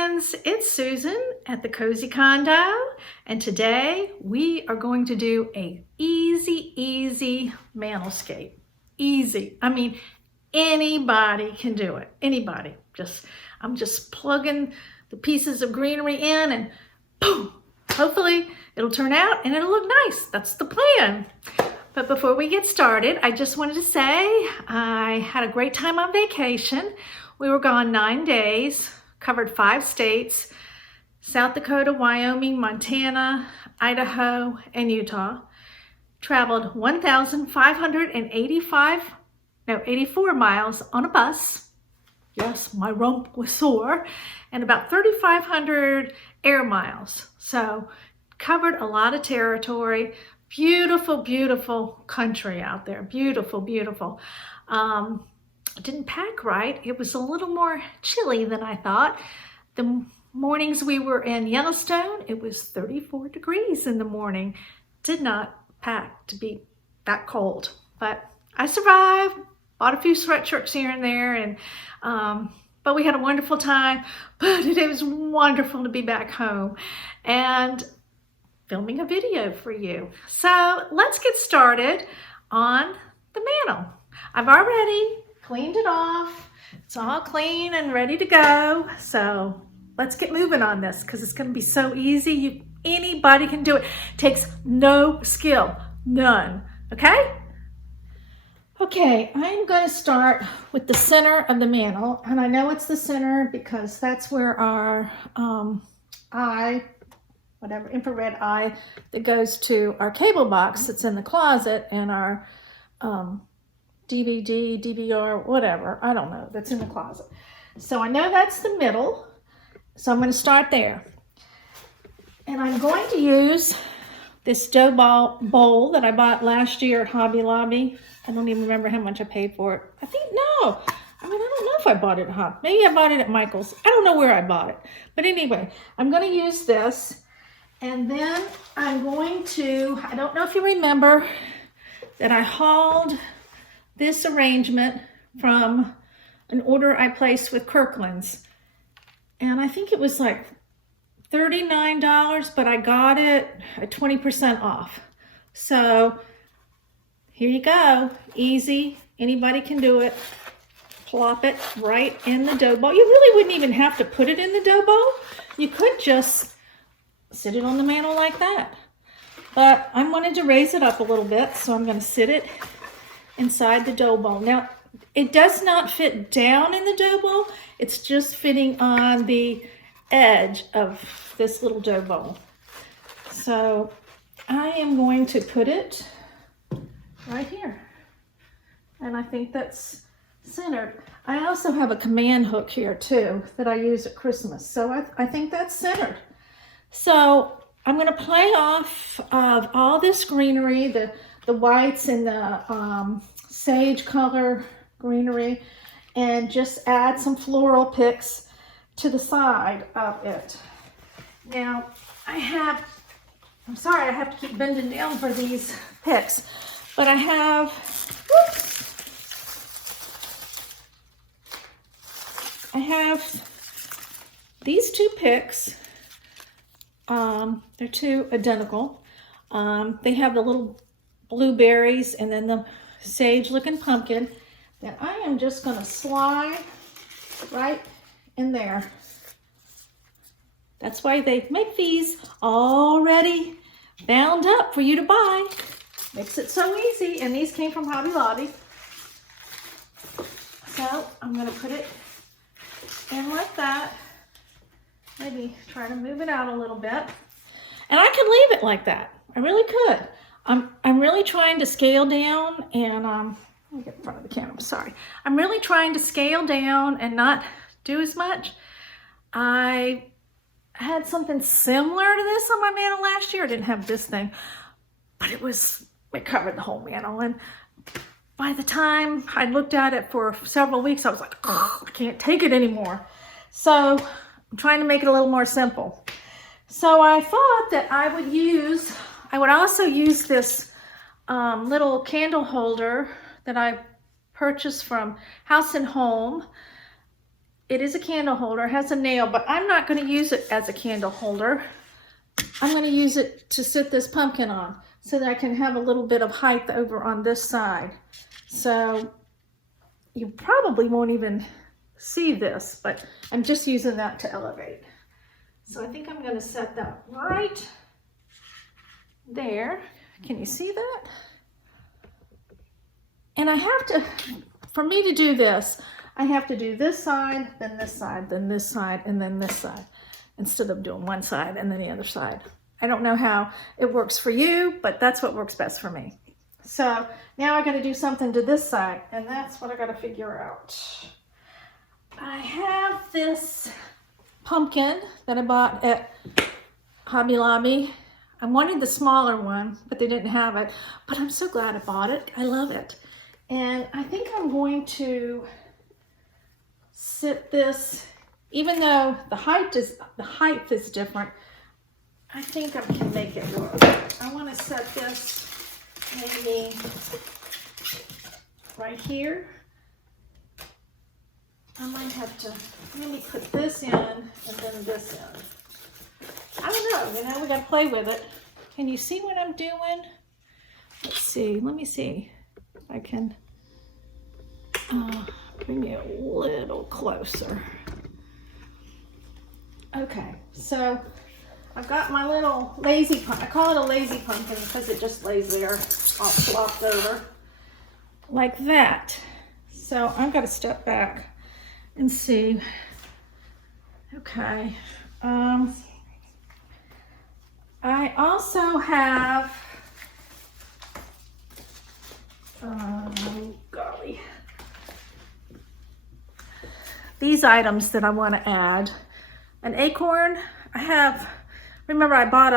friends, it's Susan at the Cozy Condo, and today we are going to do a easy mantlescape. Easy. I mean, anybody can do it. Anybody. I'm just plugging the pieces of greenery in and boom, hopefully it'll turn out and it'll look nice. That's the plan. But before we get started, I just wanted to say I had a great time on vacation. We were gone 9 days, covered 5 states, South Dakota, Wyoming, Montana, Idaho, and Utah. Traveled 84 miles on a bus. Yes, my rump was sore. And about 3,500 air miles. So covered a lot of territory. Beautiful country out there. Beautiful. Didn't pack right. It was a little more chilly than I thought. The mornings we were in Yellowstone, it was 34 degrees in the morning. Did not pack to be that cold, but I survived. Bought a few sweatshirts here and there, and but we had a wonderful time. But it was wonderful to be back home and filming a video for you. So let's get started on the mantle. I've already cleaned it off. It's all clean and ready to go. So let's get moving on this because it's going to be so easy. Anybody can do it. Takes no skill, none. Okay? Okay, I'm going to start with the center of the mantle, and I know it's the center because that's where our infrared eye that goes to our cable box that's in the closet, and our DVD, DVR, whatever, I don't know, that's in the closet. So I know that's the middle, so I'm going to start there. And I'm going to use this dough ball bowl that I bought last year at Hobby Lobby. I don't even remember how much I paid for it. I don't know if I bought it at Hobby. Maybe I bought it at Michael's. I don't know where I bought it. But anyway, I'm going to use this. And then I'm going to, I don't know if you remember that I hauled this arrangement from an order I placed with Kirkland's. And I think it was like $39, but I got it at 20% off. So here you go. Easy. Anybody can do it. Plop it right in the dough bowl. You really wouldn't even have to put it in the dough bowl. You could just sit it on the mantle like that. But I wanted to raise it up a little bit, so I'm going to sit it inside the dough bowl. Now, it does not fit down in the dough bowl. It's just fitting on the edge of this little dough bowl. So I am going to put it right here. And I think that's centered. I also have a command hook here too that I use at Christmas. So I think that's centered. So I'm going to play off of all this greenery, the whites and the sage color greenery, and just add some floral picks to the side of it. Now I'm sorry I have to keep bending down for these picks, but I have, these 2 picks. They're 2 identical. They have the little blueberries and then the sage looking pumpkin that I am just going to slide right in there. That's why they make these already bound up for you to buy. Makes it so easy. And these came from Hobby Lobby. So I'm going to put it in like that. Maybe try to move it out a little bit. And I could leave it like that. I really could. I'm really trying to scale down and let me get in front of the camera. I'm sorry. I'm really trying to scale down and not do as much. I had something similar to this on my mantle last year. I didn't have this thing, but it covered the whole mantle. And by the time I looked at it for several weeks, I was like, oh, I can't take it anymore. So I'm trying to make it a little more simple. So I thought that I would also use this little candle holder that I purchased from House and Home. it is a candle holder. It has a nail, but I'm not going to use it as a candle holder. I'm going to use it to sit this pumpkin on so that I can have a little bit of height over on this side. So you probably won't even see this, but I'm just using that to elevate. So I think I'm going to set that right there. Can you see that? And I have to, for me to do this, I have to do this side, then this side, then this side, and then this side, instead of doing one side and then the other side. I don't know how it works for you, but that's what works best for me. So now I got to do something to this side, and that's what I got to figure out. I have this pumpkin that I bought at Hobby Lobby. I wanted the smaller one, but they didn't have it. But I'm so glad I bought it. I love it. And I think I'm going to sit this, even though the height is different, I think I can make it work. I want to set this maybe right here. I might have to maybe put this in and then this in. I don't know, we got to play with it. Can you see what I'm doing? Let's see, let me see if I can bring you a little closer. Okay, so I've got my little lazy pumpkin. I call it a lazy pumpkin because it just lays there all flopped over like that. So I've got to step back and see. Okay. I also have, golly, these items that I want to add. An acorn. Remember I bought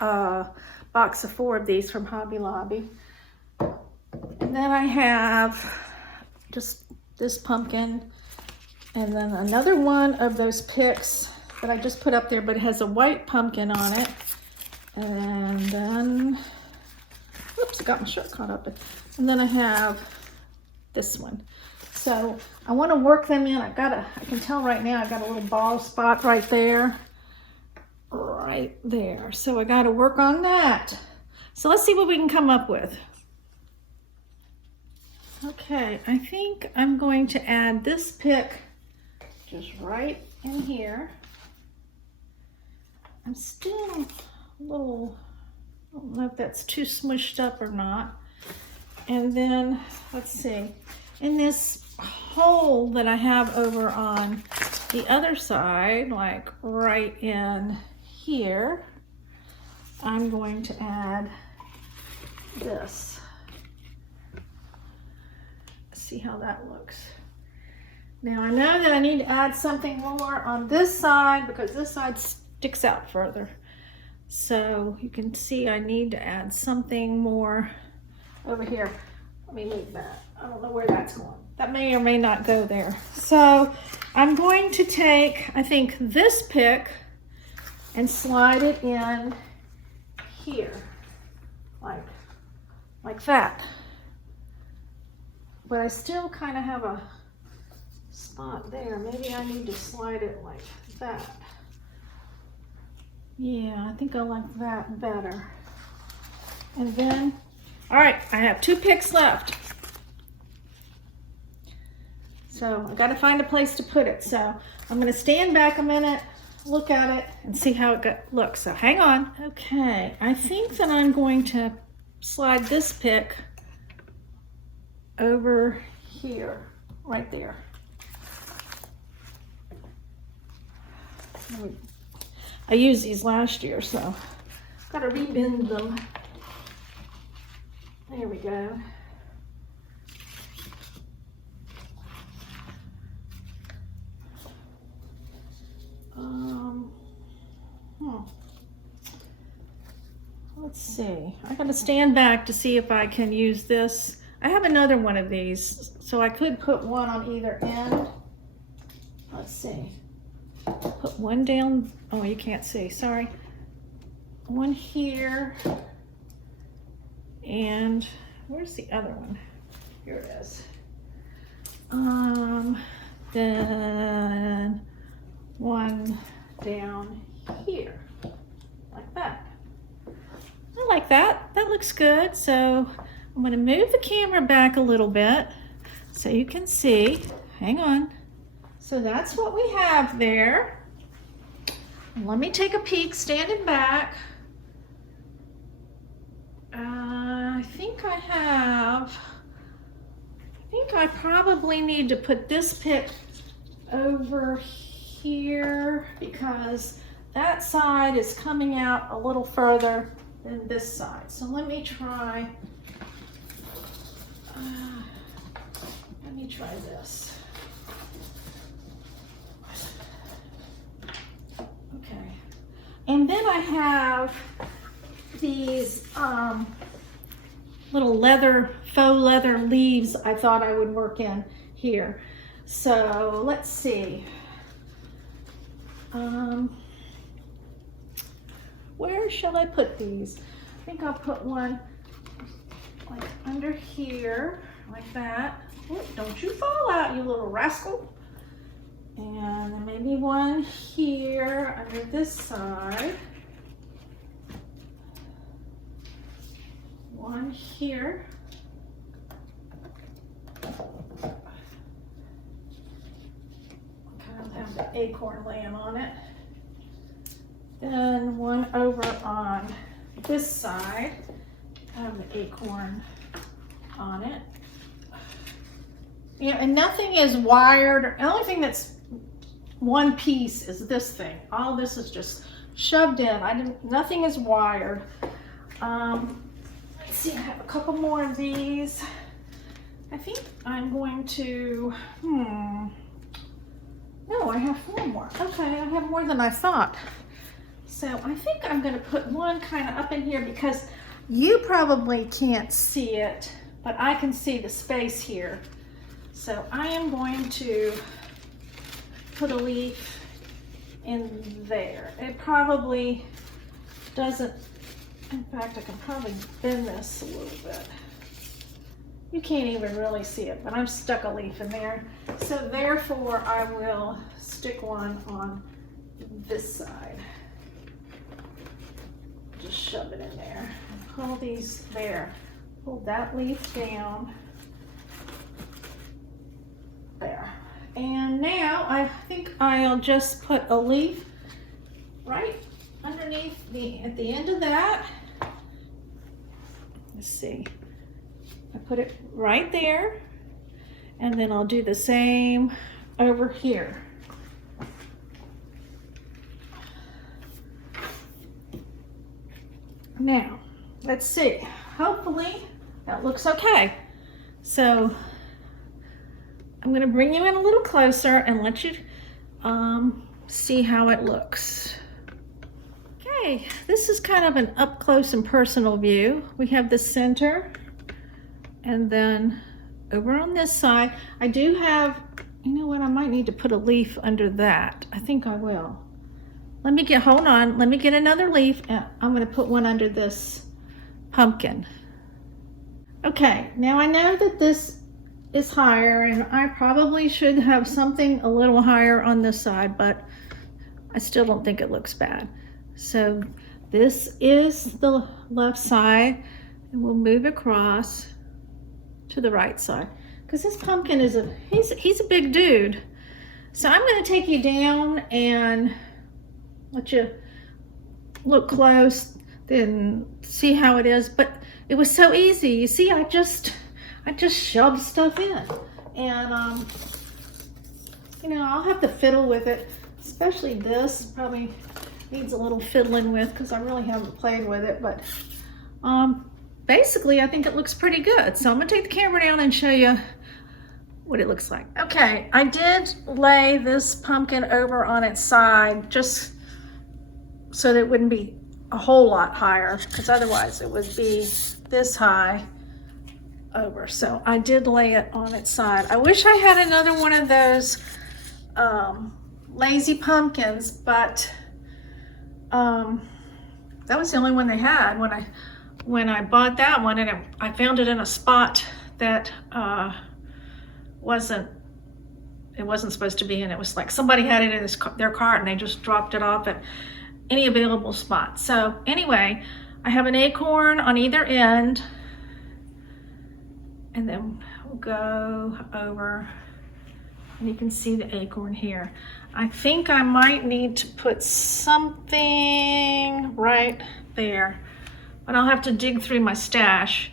a box of 4 of these from Hobby Lobby. And then I have just this pumpkin, and then another one of those picks that I just put up there, but it has a white pumpkin on it. And then, oops, I got my shirt caught up. And then I have this one. So I want to work them in. I can tell right now I've got a little bald spot right there. Right there. So I got to work on that. So let's see what we can come up with. Okay, I think I'm going to add this pick just right in here. I'm still a little, I don't know if that's too smushed up or not. And then, let's see, in this hole that I have over on the other side, like right in here, I'm going to add this. See how that looks. Now I know that I need to add something more on this side because this side sticks out further. So you can see I need to add something more over here. Let me move that. I don't know where that's going. That may or may not go there. So I'm going to take, I think, this pick and slide it in here, like that. But I still kind of have a spot there. Maybe I need to slide it like that. Yeah, I think I like that better. And then, all right, I have 2 picks left. So I got to find a place to put it. So I'm going to stand back a minute, look at it, and see how it looks. So hang on. Okay, I think that I'm going to slide this pick over here, right there. I used these last year, so got to rebend them. There we go. Let's see. I got to stand back to see if I can use this. I have another one of these, so I could put one on either end. Let's see. Put one down. Oh, you can't see. Sorry. One here. And where's the other one? Here it is. Then one down here, like that. I like that. That looks good. So I'm going to move the camera back a little bit so you can see. Hang on. So that's what we have there. Let me take a peek standing back. I think I probably need to put this pick over here because that side is coming out a little further than this side. So let me try this. Okay. And then I have these little faux leather leaves I thought I would work in here. So let's see. Where shall I put these? I think I'll put one like under here, like that. Oh, don't you fall out, you little rascal. And then maybe one here under this side. One here. Kind of have the acorn laying on it. Then one over on this side. Have the acorn on it. You know, and nothing is wired. The only thing that's one piece is this thing. All this is just shoved in. Nothing is wired. Let's see, I have a couple more of these. I think I'm going to, no, I have 4 more. Okay, I have more than I thought. So I think I'm going to put one kind of up in here because you probably can't see it, but I can see the space here. So I am going to put a leaf in there. It probably doesn't, in fact, I can probably bend this a little bit. You can't even really see it, but I've stuck a leaf in there. So therefore I will stick one on this side. Just shove it in there. Pull these there. Pull that leaf down. There. And now I think I'll just put a leaf right underneath at the end of that. Let's see. I put it right there, and then I'll do the same over here. Now, let's see. Hopefully that looks okay. So I'm going to bring you in a little closer and let you see how it looks. Okay, this is kind of an up close and personal view. We have the center, and then over on this side, I do have, you know what, I might need to put a leaf under that. I think I will. Hold on, let me get another leaf, and I'm going to put one under this pumpkin. Okay, now I know that this is higher, and I probably should have something a little higher on this side, but I still don't think it looks bad. So this is the left side, and we'll move across to the right side, because this pumpkin is he's a big dude. So I'm going to take you down and let you look close, then see how it is. But it was so easy. You see, I just shoved stuff in, and you know, I'll have to fiddle with it, especially this probably needs a little fiddling with because I really haven't played with it, but basically I think it looks pretty good. So I'm gonna take the camera down and show you what it looks like. Okay, I did lay this pumpkin over on its side just so that it wouldn't be a whole lot higher, because otherwise it would be this high over. So I did lay it on its side. I wish I had another one of those lazy pumpkins, but that was the only one they had when I bought that one, and I found it in a spot that wasn't it wasn't supposed to be, and it was like somebody had it in their cart and they just dropped it off at any available spot. So anyway, I have an acorn on either end, and then we'll go over and you can see the acorn here. I think I might need to put something right there, but I'll have to dig through my stash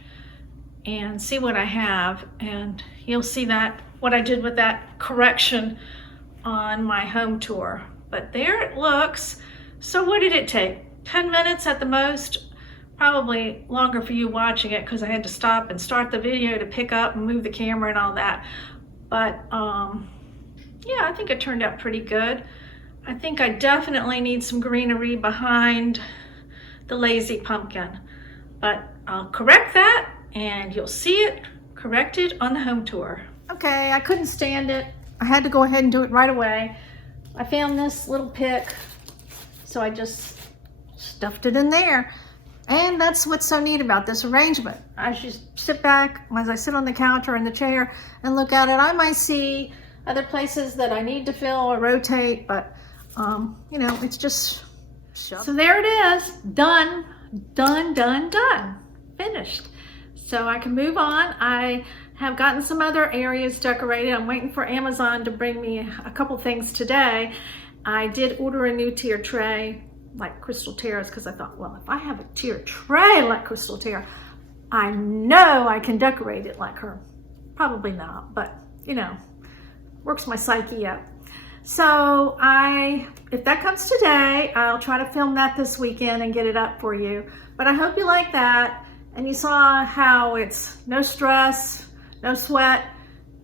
and see what I have, and you'll see that what I did with that correction on my home tour. But there it looks. So what did it take? 10 minutes at the most? Probably longer for you watching it because I had to stop and start the video to pick up and move the camera and all that. But yeah, I think it turned out pretty good. I think I definitely need some greenery behind the lazy pumpkin, but I'll correct that and you'll see it corrected on the home tour. Okay, I couldn't stand it. I had to go ahead and do it right away. I found this little pick, so I just stuffed it in there. And that's what's so neat about this arrangement. I just sit back, as I sit on the couch or in the chair and look at it, I might see other places that I need to fill or rotate, but you know, it's just shoved. So there it is, done, done, done, done, finished. So I can move on. I have gotten some other areas decorated. I'm waiting for Amazon to bring me a couple things today. I did order a new tier tray like Crystal Terrace because I thought, well, if I have a tier tray like Crystal Terrace, I know I can decorate it like her. Probably not, but you know, works my psyche up. So if that comes today, I'll try to film that this weekend and get it up for you. But I hope you like that. And you saw how it's no stress, no sweat.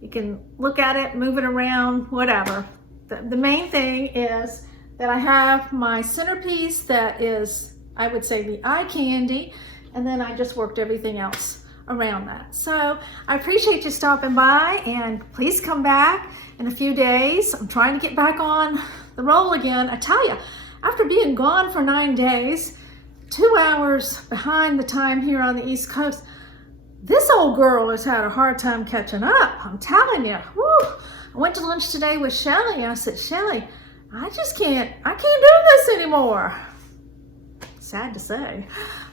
You can look at it, move it around, whatever. The main thing is that I have my centerpiece that is, I would say, the eye candy, and then I just worked everything else around that. So I appreciate you stopping by, and please come back in a few days. I'm trying to get back on the roll again. I tell you, after being gone for 9 days, 2 hours behind the time here on the East Coast, this old girl has had a hard time catching up. I'm telling you. Woo. I went to lunch today with Shelly. I said, Shelly, I can't do this anymore. Sad to say.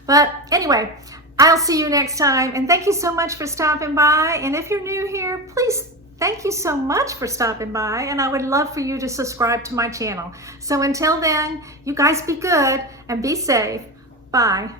But anyway, I'll see you next time. And thank you so much for stopping by. And if you're new here, please, thank you so much for stopping by. And I would love for you to subscribe to my channel. So until then, you guys be good and be safe. Bye.